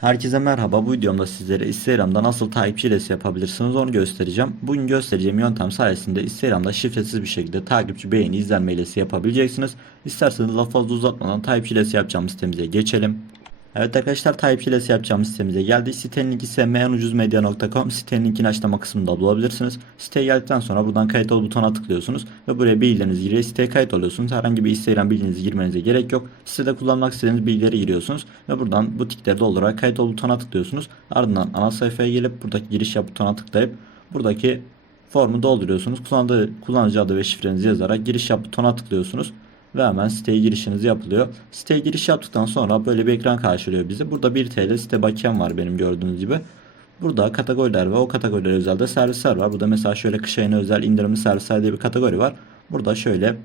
Herkese merhaba. Bu videomda sizlere Instagram'da nasıl takipçi hilesi yapabilirsiniz onu göstereceğim. Bugün göstereceğim yöntem sayesinde Instagram'da şifresiz bir şekilde takipçi beğeni izlenme hilesi yapabileceksiniz. İsterseniz lafı fazla uzatmadan takipçi hilesi yapacağımız sitemize geçelim. Evet arkadaşlar takipçi hilesi yapacağımız sitemize geldi. Sitenin linki ise menucuzmedya.com Sitenin linkini açıklama kısmında bulabilirsiniz. Siteye geldikten sonra buradan kayıt ol butonuna tıklıyorsunuz ve buraya bilgilerinizi giriyor. Siteye kayıt oluyorsunuz. Herhangi bir Instagram bilginizi girmenize gerek yok. Sitede kullanmak istediğiniz bilgileri giriyorsunuz ve buradan bu tikleri doldurarak kayıt ol butonuna tıklıyorsunuz. Ardından ana sayfaya gelip buradaki giriş yap butonuna tıklayıp buradaki formu dolduruyorsunuz. Kullandığı, kullanıcı adı ve şifrenizi yazarak giriş yap butonuna tıklıyorsunuz ve hemen siteye girişiniz yapılıyor. Siteye giriş yaptıktan sonra böyle bir ekran karşılıyor bizi. Burada 1 TL site bakiyem var benim gördüğünüz gibi. Burada kategoriler ve o kategorilere özel de servisler var. Burada mesela şöyle kış ayına özel indirimli servisler diye bir kategori var. Burada şöyle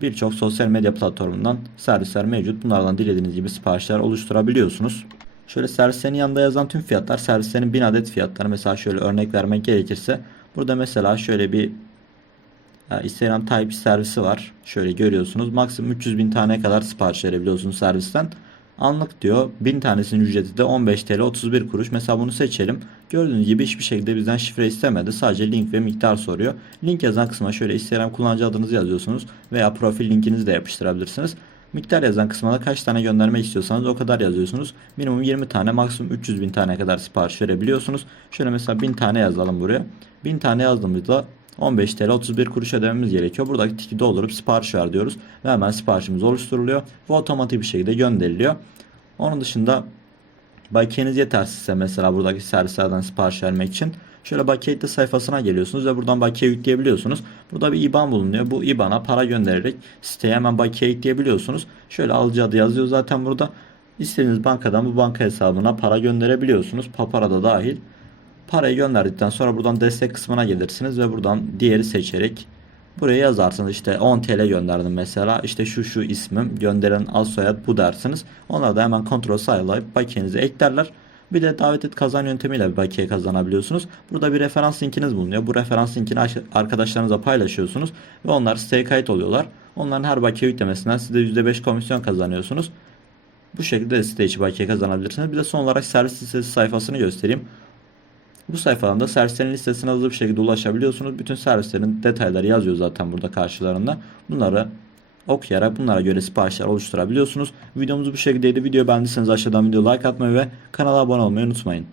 birçok sosyal medya platformundan servisler mevcut. Bunlardan dilediğiniz gibi siparişler oluşturabiliyorsunuz. Şöyle servislerin yanında yazan tüm fiyatlar servislerin 1000 adet fiyatları. Mesela şöyle örnek vermek gerekirse burada mesela şöyle bir Instagram Type servisi var. Şöyle görüyorsunuz. Maksimum 300 bin tane kadar sipariş verebiliyorsunuz servisten. Anlık diyor. 1000 tanesinin ücreti de 15 TL 31 kuruş. Mesela bunu seçelim. Gördüğünüz gibi hiçbir şekilde bizden şifre istemedi. Sadece link ve miktar soruyor. Link yazan kısma şöyle Instagram kullanıcı adınızı yazıyorsunuz. Veya profil linkinizi de yapıştırabilirsiniz. Miktar yazan kısma da kaç tane göndermek istiyorsanız o kadar yazıyorsunuz. Minimum 20 tane maksimum 300 bin tane kadar sipariş verebiliyorsunuz. Şöyle mesela 1000 tane yazalım buraya. 1000 tane yazdığımızda 15 TL 31 kuruş ödememiz gerekiyor. Buradaki tiki doldurup sipariş ver diyoruz. Ve hemen siparişimiz oluşturuluyor. Ve otomatik bir şekilde gönderiliyor. Onun dışında bakiyeniz yetersizse mesela buradaki servislerden sipariş vermek için şöyle bakiye ekle sayfasına geliyorsunuz ve buradan bakiye yükleyebiliyorsunuz. Burada bir IBAN bulunuyor. Bu IBAN'a para göndererek siteye hemen bakiye ekleyebiliyorsunuz. Şöyle alıcı adı yazıyor zaten burada. İstediğiniz bankadan bu banka hesabına para gönderebiliyorsunuz. Papara da dahil. Parayı gönderdikten sonra buradan destek kısmına gelirsiniz ve buradan diğeri seçerek buraya yazarsınız işte 10 TL gönderdim mesela işte şu şu ismim gönderen az soyad bu dersiniz. Onlar da hemen kontrol sağlayıp bakiyenize eklerler. Bir de davet et kazan yöntemiyle bir bakiye kazanabiliyorsunuz. Burada bir referans linkiniz bulunuyor. Bu referans linkini arkadaşlarınıza paylaşıyorsunuz ve onlar siteye kayıt oluyorlar. Onların her bakiye yüklemesinden siz de %5 komisyon kazanıyorsunuz. Bu şekilde de site içi bakiye kazanabilirsiniz. Bir de son olarak servis listesi sayfasını göstereyim. Bu sayfadan da servislerin listesine hızlı bir şekilde ulaşabiliyorsunuz. Bütün servislerin detayları yazıyor zaten burada karşılarında. Bunları okuyarak bunlara göre siparişler oluşturabiliyorsunuz. Videomuz bu şekildeydi. Video beğendiyseniz aşağıdan video like atmayı ve kanala abone olmayı unutmayın.